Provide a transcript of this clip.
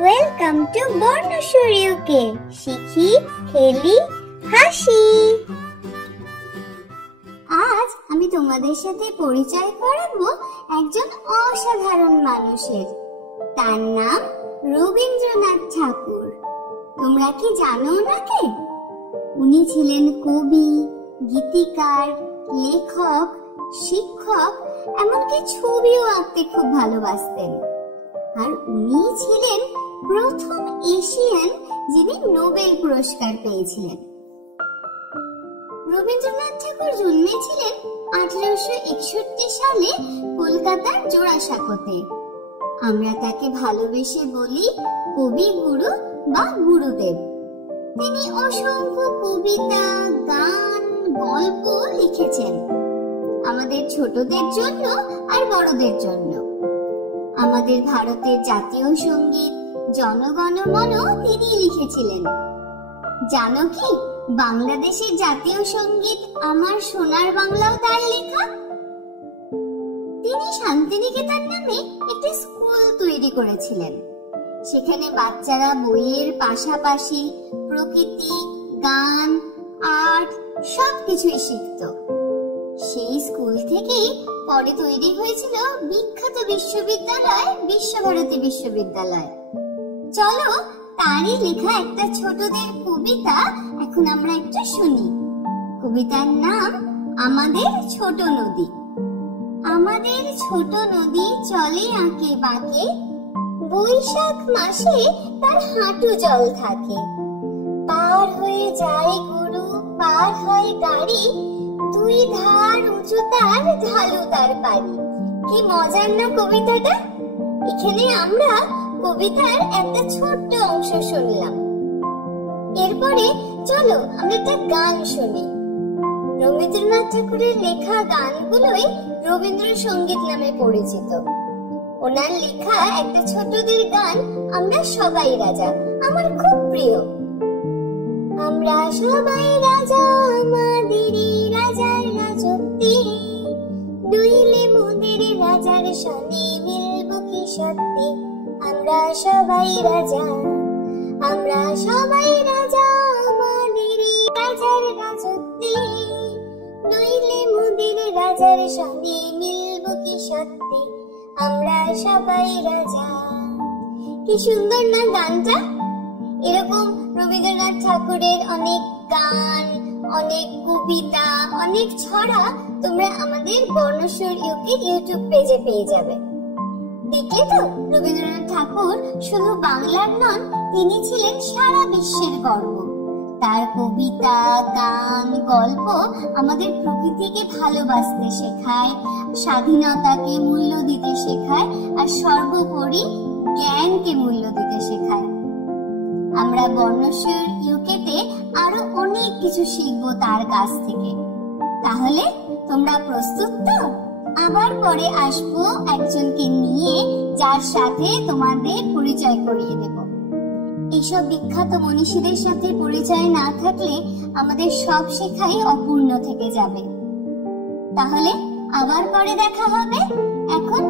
Welcome to বর্ণসুর UK. শিখি, খেলি, হাসি। আজ আমি তোমাদের সাথে পরিচয় করাবো একজন অসাধারণ মানুষের। তার নাম রবীন্দ্রনাথ ঠাকুর। তোমরা কি জানো ওনাকে? উনি ছিলেন কবি, গীতিকার, লেখক, শিক্ষক, এমনকি ছবিও আঁকতে খুব ভালোবাসতেন। আর উনি ছিলেন প্রথম এশিয়ান যিনি নোবেল পুরস্কার পেয়েছিলেন। রবীন্দ্রনাথ ঠাকুর জন্মেছিলেন 1861 সালে কলকাতার জোড়াসাঁকোতে। আমরা তাকে ভালোবেসে বলি কবিগুরু বা গুরুদেব। তিনি অসংখ্য কবিতা, গান, গল্প লিখেছেন, আমাদের ছোটদের জন্য আর বড়দের জন্য। আমাদের ভারতের জাতীয় সঙ্গীত জনগণ মন তিনি লিখেছিলেন। জানো কি বাংলাদেশের জাতীয় সঙ্গীত আমার সোনার বাংলাও তার লেখা? তিনি শান্তিনিকেতন নামে একটি স্কুল তৈরি করেছিলেন। সেখানে বাচ্চারা বইয়ের পাশাপাশি প্রকৃতি, গান, আর্ট সবকিছুই শিখত। সেই স্কুল থেকেই পরে তৈরি হয়েছিল বিখ্যাত বিশ্ববিদ্যালয় বিশ্বভারতী বিশ্ববিদ্যালয়। চলো তারই লেখা একটা ছোটদের কবিতা এখন আমরা একটু শুনি। কবিতার নাম আমাদের ছোট নদী। আমাদের ছোট নদী চলে আঁকে বাঁকে, বৈশাখ মাসে তার হাঁটু জল থাকে। পার হয়ে যায় গরু, পার হয় গাড়ি, দুই ধার উঁচু তার, ঢালু তার পানি। কি মজার না কবিতাটা? এখানে আমরা কবিতার একটা ছোট্ট অংশ শুনলাম। এরপরে চলো আমরা একটা গান শুনি। রবীন্দ্রনাথ ঠাকুরের লেখা গানগুলোই রবীন্দ্রসঙ্গীত নামে পরিচিত। ওনার লেখা একটা ছোটদের গান আমরা সবাই রাজা আমার খুব প্রিয়। আমরা সবাই রাজা, আমাদেরই রাজার রাজত্বে, নইলে মোদের রাজার সনে মিলব কি সত্যি। আমরা সবাই রাজা, আমরা সবাই রাজা, আমাদেরই রাজার রাজত্বে, নইলে মোদের রাজার সনে মিলব কি সত্যি। আমরা সবাই রাজা। কি সুন্দর না গানটা? এরকম রবীন্দ্রনাথ ঠাকুরের অনেক গান, অনেক কবিতা, অনেক ছড়া তোমরা আমাদের বর্ণসুর ইউকে ইউটিউব পেজে পেয়ে যাবে। দেখলে তো রবীন্দ্রনাথ ঠাকুর শুধু বাংলার নন, তিনি ছিলেন সারা বিশ্বের গর্ব। তার কবিতা, গান, গল্প আমাদের প্রকৃতিকে ভালোবাসতে শেখায়, স্বাধীনতাকে মূল্য দিতে শেখায়, আর সর্বোপরি জ্ঞানকে মূল্য দিতে শেখায়। আমরা বর্ণসুর ইউকেতে আরো অনেক কিছু শিখবো তার কাছ থেকে। তাহলে তোমরা প্রস্তুত তো? আবার পরে আসবো একজনকে নিয়ে, যার সাথে তোমাদের পরিচয় করিয়ে দেব। এইসব বিখ্যাত মনীষীদের সাথে পরিচয় না থাকলে আমাদের সব শেখাই অপূর্ণ থেকে যাবে। তাহলে আবার পরে দেখা হবে। এখন